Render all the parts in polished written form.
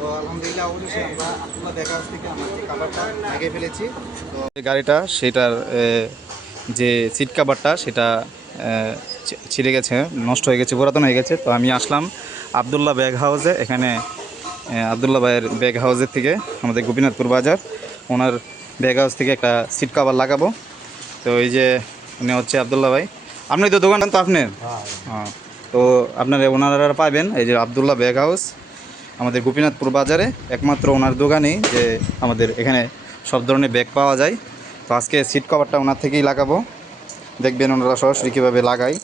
তো আলহামদুলিল্লাহ অবশেষে আমরা আব্দুল্লাহ বেগ হাউস থেকে আমার যে কাভারটা লাগিয়ে ফেলেছি। তো এই গাড়িটা সেটার যে সিট কাভারটা সেটা ছিঁড়ে গেছে, নষ্ট হয়ে গেছে, পুরাতন হয়ে গেছে। তো আমি আসলাম আবদুল্লাহ ব্যাগ হাউসে। এখানে আবদুল্লাহ ভাইয়ের ব্যাগ হাউসের থেকে, আমাদের গোপীনাথপুর বাজার, ওনার ব্যাগ হাউস থেকে একটা সিট কাভার লাগাবো। তো এই যে উনি হচ্ছে আবদুল্লাহ ভাই। আপনি তো দোকান তো আপনার, হ্যাঁ। তো আপনারা ওনারা পাবেন এই যে আবদুল্লাহ ব্যাগ হাউস, আমাদের গোপীনাথপুর বাজারে একমাত্র ওনার দোকানেই যে আমাদের এখানে সব ধরনের ব্যাগ পাওয়া যায়। তো আজকে সিট কভারটা ওনার থেকেই লাগাবো, দেখবেন ওনারা সরাসরি কীভাবে লাগায়।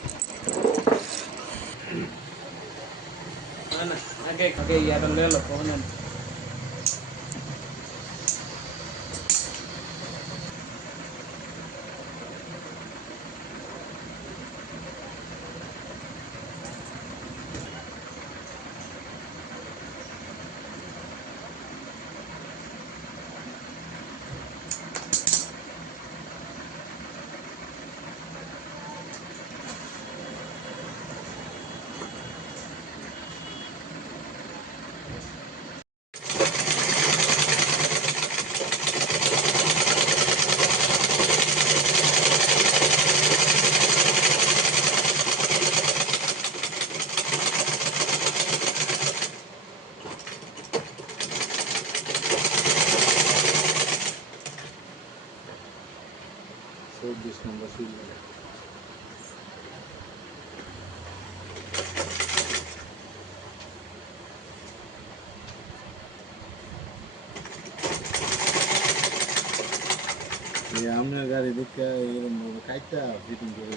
আপনার গাড়ি দেখতে এরকম কাইটা ফিটিং করে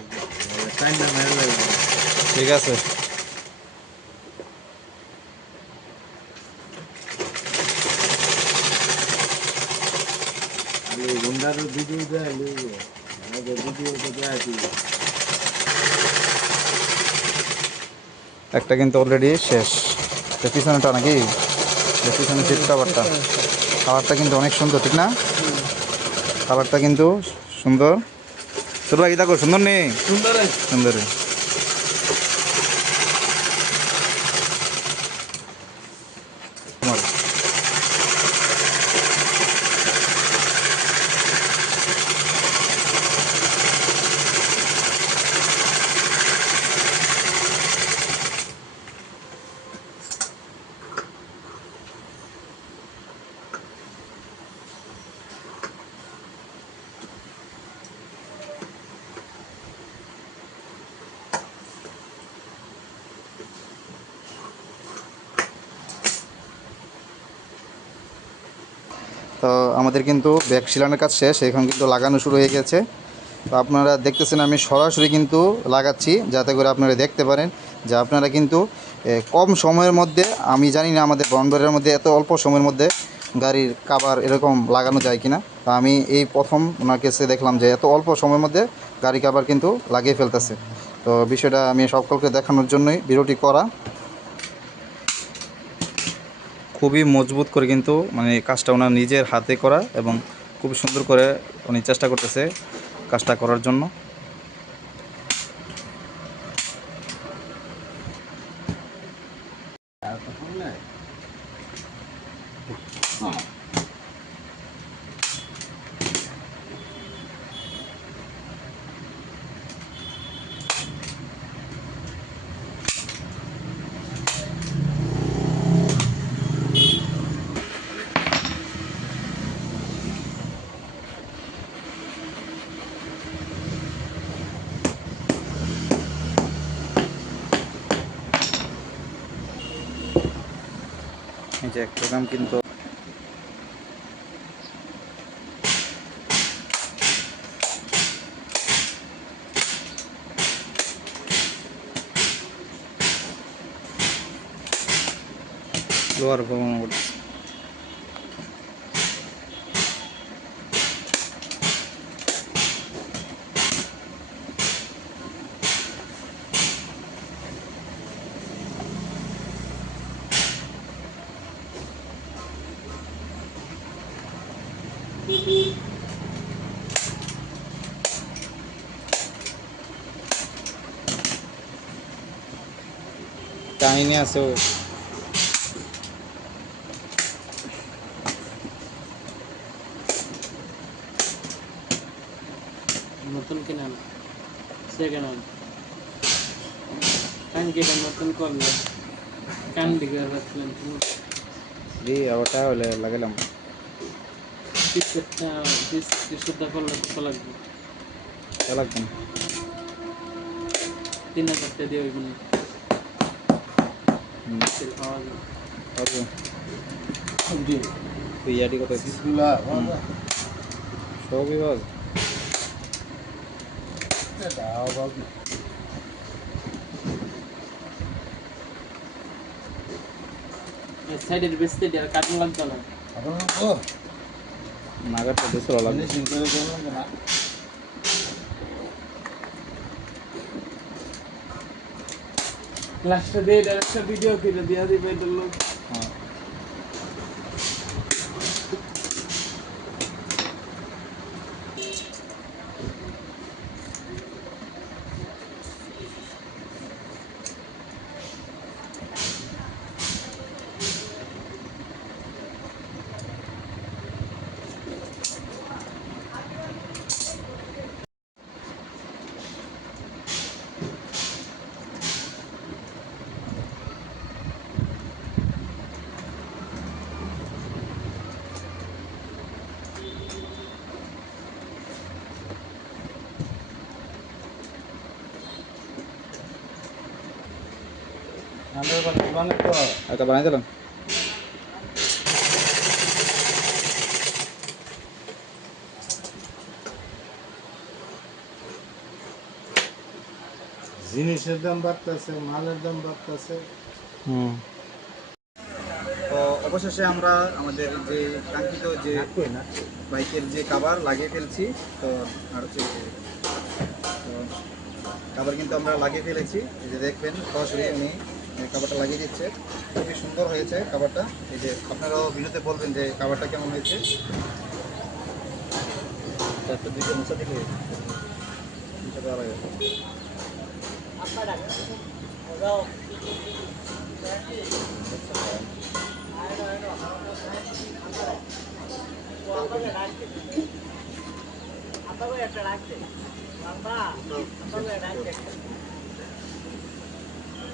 টাইম না মেরে লাগবে। ঠিক আছে। হোন্ডারও ভিডিও দেয় আমাদের ভিডিও তো দেয়। একটা কিন্তু অলরেডি শেষ, পিছনেটা নাকি, পিছনে সিট কাভারটা, কালারটা কিন্তু অনেক সুন্দর, ঠিক না? কালারটা কিন্তু সুন্দর। তোর ভাই দেখো সুন্দর নেই, সুন্দর সুন্দর। তো আমাদের কিন্তু ব্যাগ সিলানোর কাজ শেষ, এখন কিন্তু লাগানো শুরু হয়ে গেছে। তো আপনারা দেখতেছেন আমি সরাসরি কিন্তু লাগাচ্ছি, যাতে করে আপনারা দেখতে পারেন যে আপনারা কিন্তু কম সময়ের মধ্যে, আমি জানি না আমাদের বন্ডরের মধ্যে এত অল্প সময়ের মধ্যে গাড়ির কাভার এরকম লাগানো যায় কিনা। তো আমি এই প্রথম ওনার কাছে দেখলাম যে এত অল্প সময়ের মধ্যে গাড়ি কাভার কিন্তু লাগিয়ে ফেলতেছে। তো বিষয়টা আমি সকলকে দেখানোর জন্যই ভিডিওটি করা। খুবই মজবুত করে কিন্তু মানে কাজটা ওনার নিজের হাতে করা, এবং খুব সুন্দর করে উনি চেষ্টা করতেছে কাজটা করার জন্য। এই যে একটা কাম কিন্তু লোয়ার ভ্রমণ করছে। কাহিনী আছে। নতুন কিনা না সেকেন্ড হ্যান্ড টাঙ্কিটা নতুন করলে কান দিকে রাখছিলাম দিয়ে ওটা হলে লাগালাম বিশুদ্ধ করলে কত লাগবে তা লাগবে না 3000 টাকা দিয়ে ওই গুলো হুম, পাওয়া যায় পারবো জি তুই ইয়াটি কত বিসমিল্লাহ সবই বাজ দাও বাবু সাইডের বেসতে দিয়ে কাটন লাগতো না এখন ও নাগারটা বেশ ভালো লাগবে ফিনিশিং করে দিলাম না লাস্টে দিয়ে একটা ভিডিও করে দিয়া দিবে এটার লোক হ্যাঁ আমাদের বানাই তো এটা বানাই দিলাম জিনিসের দাম বাড়তেছে মালের দাম বাড়তেছে হুম তো অবশেষে আমরা আমাদের যে কাঙ্ক্ষিত যে বাইকের যে কাভার লাগিয়ে ফেলছি তো আর হচ্ছে তো কাভার কিন্তু আমরা লাগিয়ে ফেলেছি এই যে দেখবেন সরাসরি উনি কাভারটা লাগিয়ে দিচ্ছে খুবই সুন্দর হয়েছে কাভারটা এই যে আপনারাও ভিডিওতে বলবেন যে কাভারটা কেমন হয়েছে চারটা দুইটা মশা দিলে দুইটা দেওয়া লাগে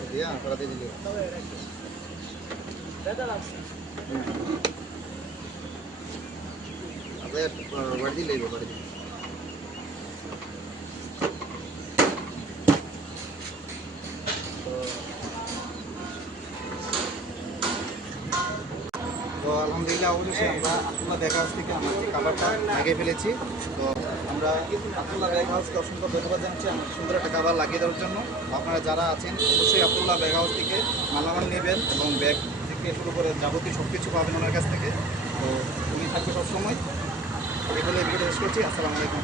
দিয়া আপনারা দিয়ে দিলে আপনাদের বাড়ি দিলেই বাড়ি দিলে তো আলহামদুলিল্লাহ অবশেষে আমরা আব্দুল্লাহ ব্যাগ হাউস থেকে আমার যে কাভারটা লাগিয়ে ফেলেছি তো আমরা আব্দুল্লাহ ব্যাগ হাউসকে অসংখ্য ধন্যবাদ জানাচ্ছি আমার সুন্দর একটা কাভার লাগিয়ে দেওয়ার জন্য আপনারা যারা আছেন অবশ্যই আব্দুল্লাহ ব্যাগ হাউস থেকে মালামাল নেবেন এবং ব্যাগ থেকে শুরু করে যাবতীয় সব কিছু পাবেন ওনার কাছ থেকে তো উনি থাকবে সবসময় এই বলে ভিডিও শেষ করছি আসসালামু আলাইকুম।